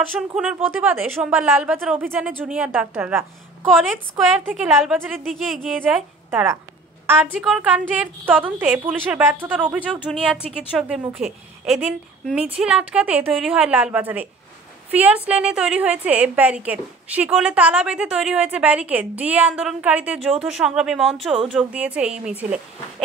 ধর্ষণ খুনের প্রতিবাদে সোমবার লালবাজার অভিযানে জুনিয়র ডাক্তাররা কলেজ স্কোয়ার থেকে লালবাজারের দিকে এগিয়ে যায়। তারা আরজিকর কাণ্ডের তদন্তে পুলিশের ব্যর্থতার অভিযোগ জুনিয়র চিকিৎসকদের মুখে। এদিন মিছিল আটকাতে তৈরি হয় লালবাজারে ফিয়ার্স লেনে তৈরি হয়েছে ব্যারিকেড, শিকলে তালা বেঁধে তৈরি হয়েছে ব্যারিকেড। ডিএ আন্দোলনকারীদের যৌথ সংগ্রামী মঞ্চ যোগ দিয়েছে এই মিছিলে।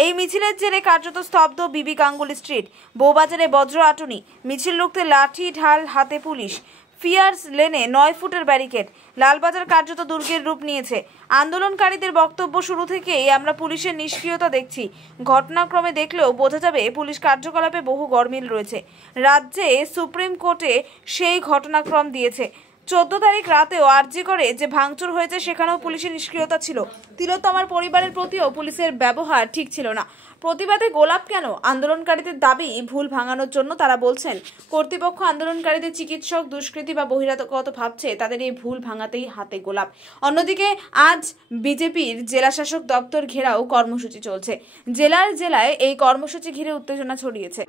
এই মিছিলের জেরে কার্যত স্তব্ধ বিবি গাঙ্গুলি স্ট্রিট, বউবাজারে বজ্র আটুনি, মিছিল রুখতে লাঠি ঢাল হাতে পুলিশ। ফিয়ার্স লেনে 9 ফুটের ব্যারিকেড, লালবাজার কার্যত দুর্গের রূপ নিয়েছে। আন্দোলনকারীদের বক্তব্য, শুরু থেকেই আমরা পুলিশের নিষ্ক্রিয়তা দেখছি। ঘটনাক্রমে দেখলেও বোঝা যাবে পুলিশ কার্যকলাপে বহু গরমিল রয়েছে। রাজ্যে সুপ্রিম কোর্টে সেই ঘটনাক্রম দিয়েছে। 14 তারিখ রাতেও আরজিকরে যে ভাঙচুর হয়েছে সেখানেও পুলিশের নিষ্ক্রিয়তা ছিল। তিলোত্তমার পরিবারের প্রতিও পুলিশের ব্যবহার ঠিক ছিল না। প্রতিবাদে গোলাপ কেন? আন্দোলনকারীদের দাবি ভুল ভাঙানোর জন্য। তারা বলছেন কর্তৃপক্ষ আন্দোলনকারীদের চিকিৎসক, দুষ্কৃতী বা বহিরাগত ভাবছে, তাদের এই ভুল ভাঙাতেই হাতে গোলাপ। অন্যদিকে আজ বিজেপির জেলাশাসক দপ্তর ঘেরাও কর্মসূচি চলছে। জেলায় এই কর্মসূচি ঘিরে উত্তেজনা ছড়িয়েছে।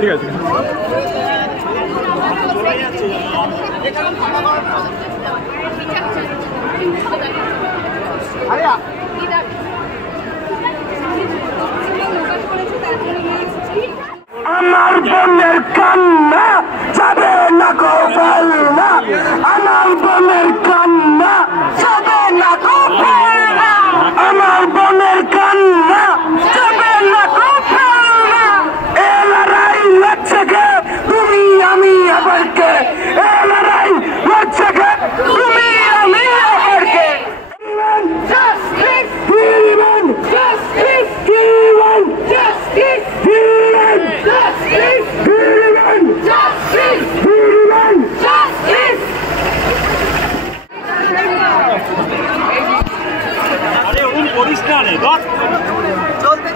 ঠিক আছে। আমার বোনের কান্না যাবে না গো বলনা, আমার বোনের কান্না যাবে না গো বলনা, আমার বোনের কান্না যাবে না গো বলনা। এ লড়াই লড়ছে কে? তুমি আমি আবার কে? এ লড়াই লড়ছে কে? তুমি আমি আবার কে? চলতে